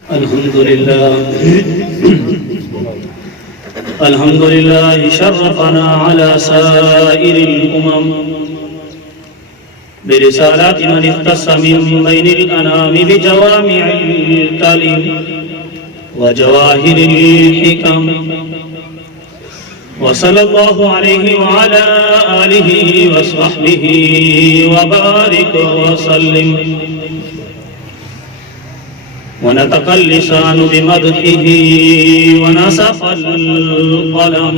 الحمد لله شرفنا على سائر الأمم برسالات من اختص من بين الأنام بجوامع الكلم وجواهر الحكم، وصلى الله عليه وعلى آله وصحبه وبارك وسلم. ونطق اللسان بمدحه ونسف القلم.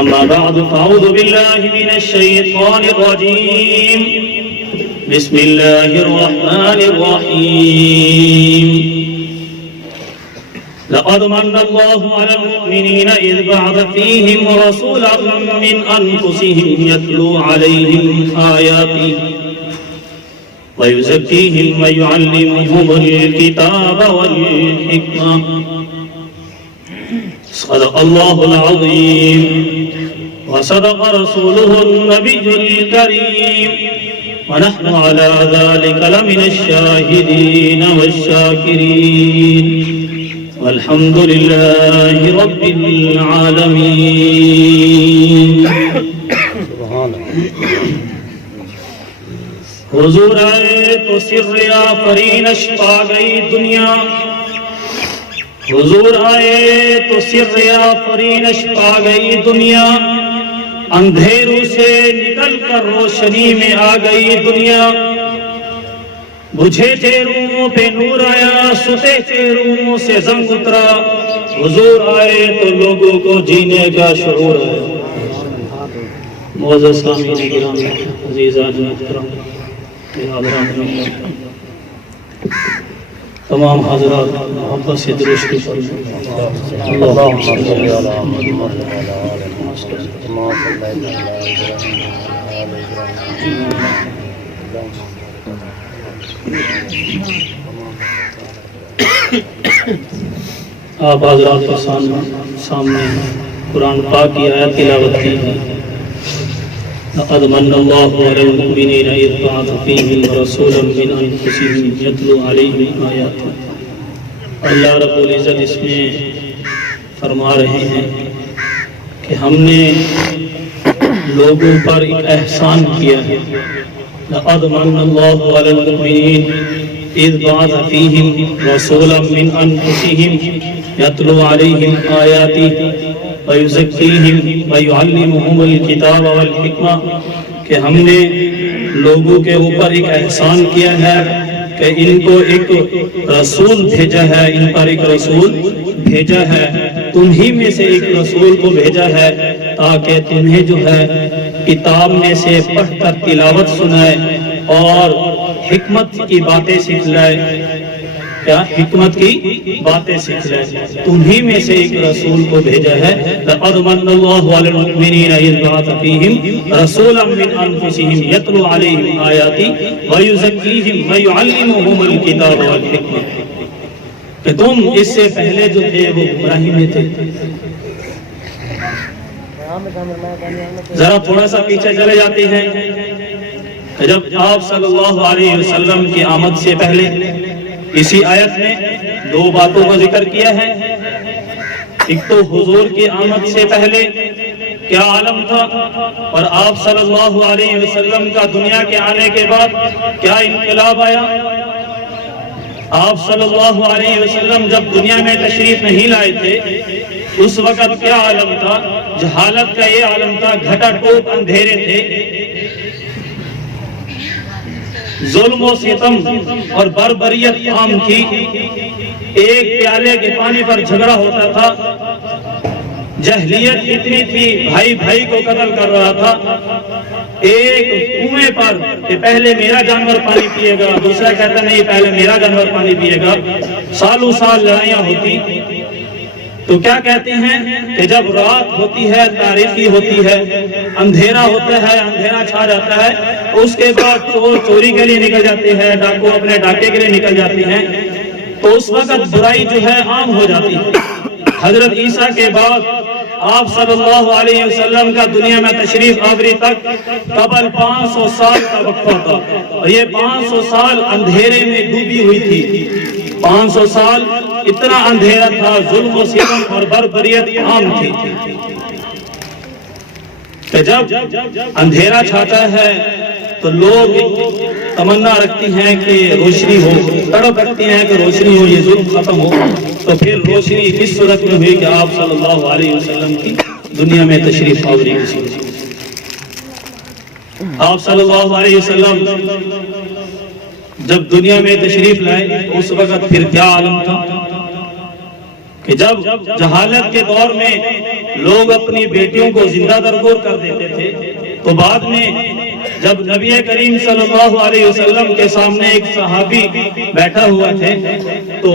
أما بعد فأعوذ بالله من الشيطان الرجيم. بسم الله الرحمن الرحيم. لقد من الله على المؤمنين إذ بعث فيهم رسولا من أنفسهم يتلو عليهم آياته ويزكيهم ويعلمهم الكتاب والحكمة. صدق الله العظيم وصدق رسوله النبي الكريم، ونحن على ذلك لمن الشاهدين والشاكرين، والحمد لله رب العالمين. حضور آئے تو سر آفرینش پا گئی دنیا، حضور آئے تو سر آفرینش پا گئی دنیا، اندھیروں سے نکل کر روشنی میں آ گئی دنیا. بجھے چہروں پہ نور آیا، ستے چہروں سے زنگ اترا. حضور آئے تو لوگوں کو جینے کا شعور آیا. معزز سامعین گرامی، عزیزان محترم، تمام حضرات محبت سے درود شریف اللہم صلی علی محمد. آپ حضرات کے سامنے قرآن پاک کی آیت تلاوت کی ہے. لقد من الله على المؤمنين إذ بعث فيهم رسولا من أنفسهم يتلو عليهم آياته. اللہ رب العزت اس میں فرما رہے ہیں کہ ہم نے لوگوں پر ایک احسان کیا ہے. لقد من الله على المؤمنين إذ بعث فيهم رسولا من أنفسهم يتلو عليهم آياته وَيُزَكِّيهِمْ وَيُعَلِّمُهُمُ الْكِتَابَ وَالْحِكْمَةَ کہ ہم نے لوگوں کے اوپر ایک احسان کیا ہے کہ ان کو ایک رسول بھیجا ہے، ان پر ایک رسول بھیجا ہے، تمہیں میں سے ایک رسول کو بھیجا ہے تاکہ تمہیں جو ہے کتاب میں سے پڑھ کر تلاوت سنائے اور حکمت کی باتیں سکھلائے. کیا حکمت کی باتیں سکھلائے. تمہیں میں سے ایک رسول کو بھیجا ہے. لقد من الله على المؤمنين إذ بعث فيهم رسولا من أنفسهم يتلو عليهم آياته ويزكيهم ويعلمهم الكتاب والحكمة. کہ تم اس سے پہلے جو تھے وہ گمراہی میں تھے. ذرا تھوڑا سا پیچھے چلے جاتے ہیں. جب آپ صلی اللہ علیہ وسلم کی آمد سے پہلے اسی آیت میں دو باتوں کا ذکر کیا ہے. ایک تو حضور کی آمد سے پہلے کیا عالم تھا، اور آپ صلی اللہ علیہ وسلم کا دنیا کے آنے کے بعد کیا انقلاب آیا. آپ صلی اللہ علیہ وسلم جب دنیا میں تشریف نہیں لائے تھے اس وقت کیا عالم تھا. جہالت کا یہ عالم تھا، گھٹا ٹوپ اندھیرے تھے، ظلم و ستم اور بربریت عام تھی. ایک پیالے کے پانی پر جھگڑا ہوتا تھا. جہلیت اتنی تھی، بھائی بھائی کو قتل کر رہا تھا. ایک کنویں پر کہ پہلے میرا جانور پانی پیے گا، دوسرا کہتا نہیں پہلے میرا جانور پانی پیے گا. سالوں سال لڑائیاں ہوتی. تو کیا کہتے ہیں کہ جب رات ہوتی ہے، تاریکی ہوتی ہے، اندھیرا ہوتا ہے، اندھیرا چھا جاتا ہے، اس کے بعد چور چوری کے لیے نکل جاتے ہیں، ڈاکو اپنے ڈاکے کے لیے نکل جاتے ہیں. تو اس وقت برائی جو ہے عام ہو جاتی ہے. حضرت عیسیٰ کے بعد آپ صلی اللہ علیہ وسلم کا دنیا میں تشریف آوری تک قبل 500 سال کا وقفہ تھا، اور یہ 500 سال اندھیرے میں ڈوبی ہوئی تھی۔ 500 سال اتنا اندھیرا تھا، ظلم و ستم اور بربریت عام تھی کہ جب اندھیرا چھاتا ہے تو لوگ تمنا رکھتی ہیں کہ روشنی ہو، تڑپ رکھتی ہیں کہ روشنی ہو، یہ ظلم ختم ہو۔ تو پھر روشنی اس صورت میں ہوئی کہ آپ صلی اللہ علیہ وسلم کی دنیا میں تشریف آوری ہوئی۔ آپ صلی اللہ علیہ وسلم جب دنیا میں تشریف لائے اس وقت پھر کیا عالم تھا کہ جب جہالت کے دور میں لوگ اپنی بیٹیوں کو زندہ درگور کر دیتے تھے، تو بعد میں جب نبی کریم صلی اللہ علیہ وسلم کے سامنے ایک صحابی بیٹھا ہوا تھے تو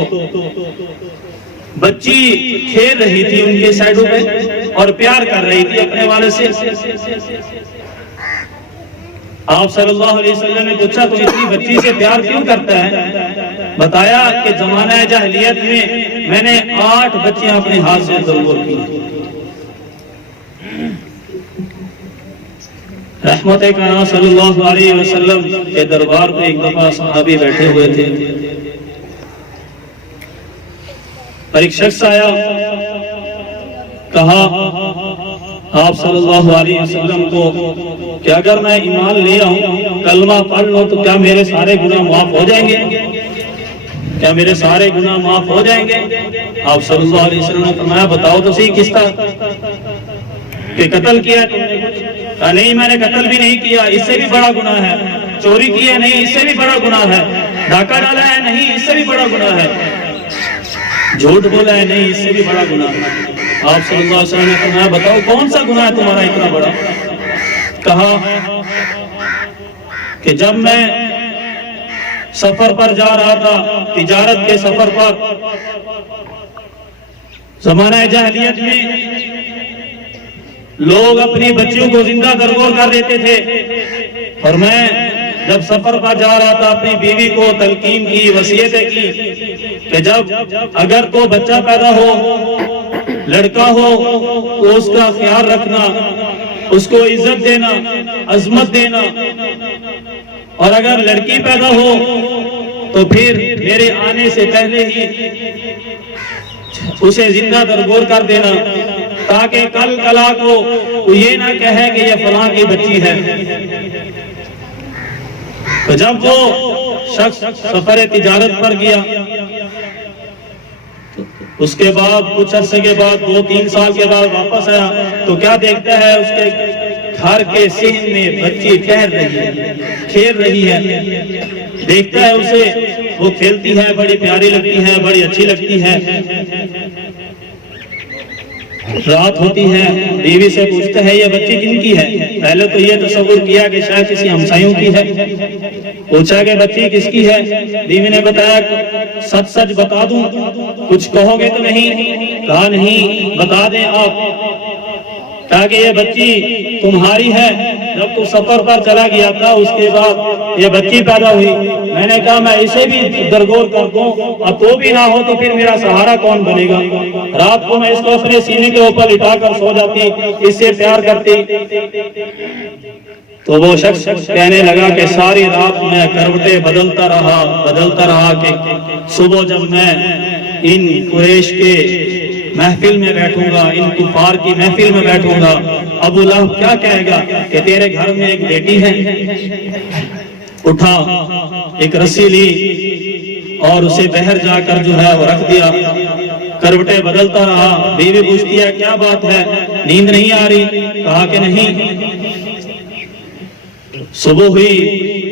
بچی کھیل رہی تھی ان کے سائڈوں پہ اور پیار کر رہی تھی اپنے والد سے۔ آپ صلی اللہ علیہ وسلم نے پوچھا تو اتنی بچی سے پیار کیوں کرتا ہے؟ بتایا کہ زمانہ جاہلیت میں نے 8 بچیاں اپنے ہاتھ سے درگور کی۔ رحمت کائنہ صلی اللہ علیہ وسلم کے دربار پہ ایک دفعہ صحابی بیٹھے ہوئے تھے، اور ایک شخص آیا، کہا آپ صلی اللہ علیہ وسلم کو کہ اگر میں ایمان لے آؤں، کلمہ پڑھ لوں تو کیا میرے سارے گناہ معاف ہو جائیں گے؟ کیا میرے سارے گناہ معاف ہو جائیں گے؟ آپ صلی اللہ علیہ وسلم نے فرمایا بتاؤ تو صحیح کس طرح کہ قتل کیا ہے تم نے؟ کہا نہیں میں نے قتل بھی نہیں کیا، اس سے بھی بڑا گناہ ہے۔ چوری کی ہے؟ نہیں، اس سے بھی بڑا گناہ ہے۔ ڈاکہ ڈالا ہے؟ نہیں، اس سے بھی بڑا گناہ ہے۔ جھوٹ بولا ہے؟ نہیں، اس سے بھی بڑا گناہ ہے۔ آپ صلی اللہ علیہ وسلم نے فرمایا بتاؤ کون سا گناہ ہے تمہارا اتنا بڑا؟ کہا کہ جب میں سفر پر جا رہا تھا، تجارت کے سفر پر، زمانہ جاہلیت میں لوگ اپنی بچیوں کو زندہ درگور کر دیتے تھے، اور میں جب سفر پر جا رہا تھا اپنی بیوی کو تلقین کی، وصیتیں کی کہ جب اگر تو بچہ پیدا ہو، لڑکا ہو تو اس کا خیال رکھنا، اس کو عزت دینا، عظمت دینا، اور اگر لڑکی پیدا ہو تو پھر میرے آنے سے پہلے ہی اسے زندہ درگور کر دینا، تاکہ کل کلا کو یہ نہ کہے کہ یہ فلاں کی بچی ہے۔ تو جب وہ شخص سفر تجارت پر گیا، اس کے بعد کچھ عرصے کے بعد 2-3 سال کے بعد واپس آیا تو کیا دیکھتا ہے اس کے گھر کے صحن میں بچی ٹہر رہی ہے، کھیل رہی ہے۔ دیکھتا ہے اسے، وہ کھیلتی ہے، بڑی پیاری لگتی ہے، بڑی اچھی لگتی ہے۔ رات ہوتی ہے، بیوی سے پوچھتا ہے یہ بچی کن کی ہے؟ پہلے تو یہ تصور کیا کہ شاید کسی ہمسایوں کی ہے۔ پوچھا کہ بچی کس کی ہے؟ بیوی نے بتایا سچ سچ بتا دوں، کچھ کہو گے تو نہیں؟ کہا نہیں، بتا دیں آپ۔ کہا کہ یہ بچی تمہاری ہے، جب تو سفر پر چلا گیا تھا اس کے بعد یہ بچی پیدا ہوئی، میں نے کہا میں اسے بھی درگور کر دوں، اور تو بھی نہ ہو تو پھر میرا سہارا کون بنے گا؟ رات کو میں اس کو اپنے سینے کے اوپر لٹا کر سو جاتی، اس سے پیار کرتی۔ تو وہ شخص کہنے لگا کہ ساری رات میں کروٹیں بدلتا رہا کہ صبح جب میں ان قریش کے محفل میں بیٹھوں گا، ان کفار کی محفل میں بیٹھوں گا، ابو لہب کیا کہے گا کہ تیرے گھر میں ایک بیٹی ہے۔ اٹھا، ایک رسی لی اور اسے بہر جا کر جو ہے وہ رکھ دیا۔ کروٹیں بدلتا رہا، بیوی پوچھتی ہے کیا بات ہے، نیند نہیں آ رہی؟ کہا کہ نہیں۔ صبح ہوئی،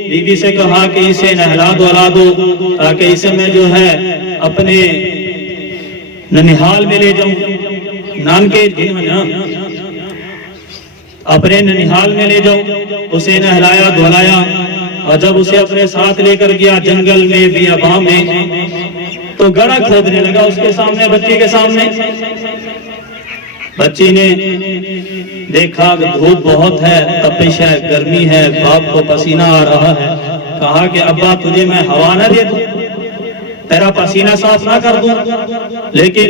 بیوی سے کہا کہ اسے نہلا دھلا دو تاکہ اسے میں جو ہے اپنے ننیحال میں لے جاؤں، اپنے ننیحال میں لے جاؤں۔ اسے نہلایا دھلایا، اور جب اسے اپنے ساتھ لے کر گیا جنگل میں، بیاباں میں، تو گڑھا کھودنے لگا اس کے سامنے، بچی کے سامنے۔ بچی نے دیکھا کہ دھوپ بہت ہے، تپش ہے، گرمی ہے، باپ کو پسینہ آ رہا ہے۔ کہا کہ ابا تجھے میں ہوا نہ دے دوں، تیرا پسینہ صاف نہ کر دوں؟ لیکن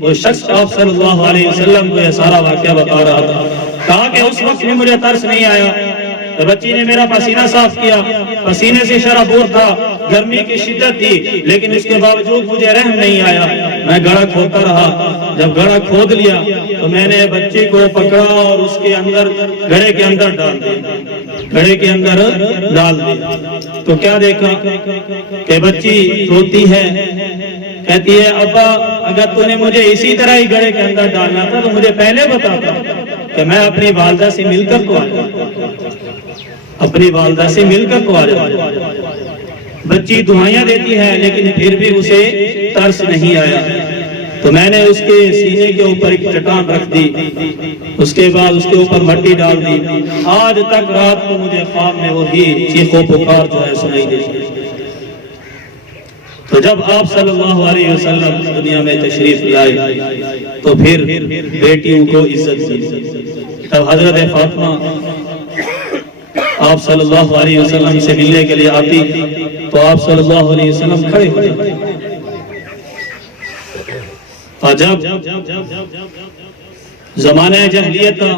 وہ شخص آپ صلی اللہ علیہ وسلم کو یہ سارا واقعہ بتا رہا تھا. کہا کہ اس وقت میں مجھے ترس نہیں آیا. بچی نے میرا پسینہ صاف کیا، پسینے سے شرابور تھا، گرمی کی شدت تھی، لیکن اس کے باوجود مجھے رحم نہیں آیا. میں گڑھا کھودتا رہا. جب گڑھا کھود لیا تو میں نے بچی کو پکڑا اور اس کے اندر گڑھے کے اندر ڈال دیا. گڑھے کے اندر ڈال دیا تو کیا دیکھا کہ بچی روتی ہے، کہتی ہے ابا اگر تو نے مجھے اسی طرح ہی گڑھے کے اندر ڈالنا تھا تو مجھے پہلے بتاتا کہ میں اپنی والدہ سے مل کر کو آیا، اپنی والدہ سے مل کر کو آیا. بچی دعائیاں دیتی ہے لیکن پھر بھی اسے ترس نہیں آیا. تو میں نے اس کے سینے کے اوپر ایک چٹان رکھ دی، اس کے بعد اس کے اوپر مٹی ڈال دی. آج تک رات کو مجھے خواب میں وہی چیخ و پکار جو ہے سنائی دیتی. تو جب آپ صلی اللہ علیہ وسلم دنیا میں تشریف لائے تو پھر بیٹیوں کو عزت دی. تب حضرت فاطمہ آپ صلی اللہ علیہ وسلم سے ملنے کے لیے آتی تو آپ صلی اللہ علیہ وسلم کھڑے ہو جاتے. اور جب زمانہ جاہلیت تھا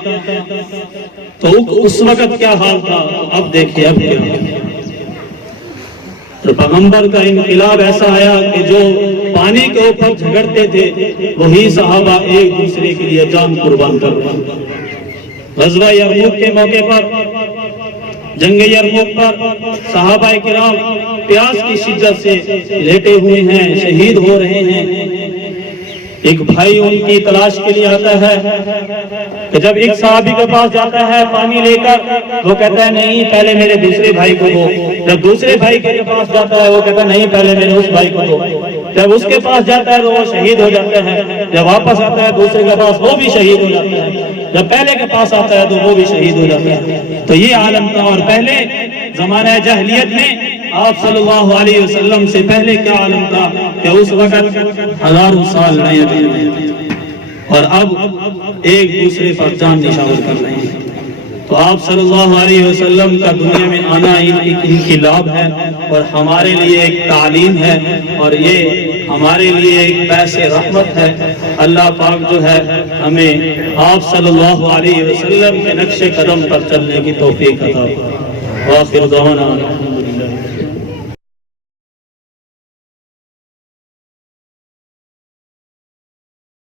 تو اس وقت کیا حال تھا، اب دیکھیں اب کیا ہے. تو پیغمبر کا انقلاب ایسا آیا کہ جو پانی کے اوپر جھگڑتے تھے وہی صحابہ ایک دوسرے کے لیے جان قربان کر رہے ہیں. غزوہ یرموک کے موقع پر، جنگ یرموک پر صحابہ کرام پیاس کی شدت سے لیٹے ہوئے ہیں، شہید ہو رہے ہیں. ایک بھائی ان کی تلاش کے لیے آتا ہے کہ جب ایک صحابی کے پاس جاتا ہے پانی لے کر، وہ کہتا ہے نہیں پہلے میرے دوسرے بھائی کو دو. جب دوسرے بھائی کے پاس جاتا ہے وہ کہتا ہے نہیں پہلے میرے اس بھائی کو دو. جب اس کے پاس جاتا ہے تو وہ شہید ہو جاتا ہے. جب واپس آتا ہے دوسرے کے پاس وہ بھی شہید ہو جاتا ہے. جب پہلے کے پاس آتا ہے تو وہ بھی شہید ہو جاتا ہے. تو یہ عالم تھا. اور پہلے زمانہ جاہلیت میں آپ صلی اللہ علیہ وسلم سے پہلے کیا عالم تھا کہ اس وقت ہزاروں سال لڑائیاں چل رہی تھیں اور اب ایک دوسرے پر جان نشاور کر رہے ہیں. تو آپ صلی اللہ علیہ وسلم کا دنیا میں آنا ایک انقلاب ہے اور ہمارے لیے ایک تعلیم ہے اور یہ ہمارے لیے ایک باعث رحمت ہے. اللہ پاک جو ہے ہمیں آپ صلی اللہ علیہ وسلم کے نقش قدم پر چلنے کی توفیق عطا فرمائے. وآخر دعوانا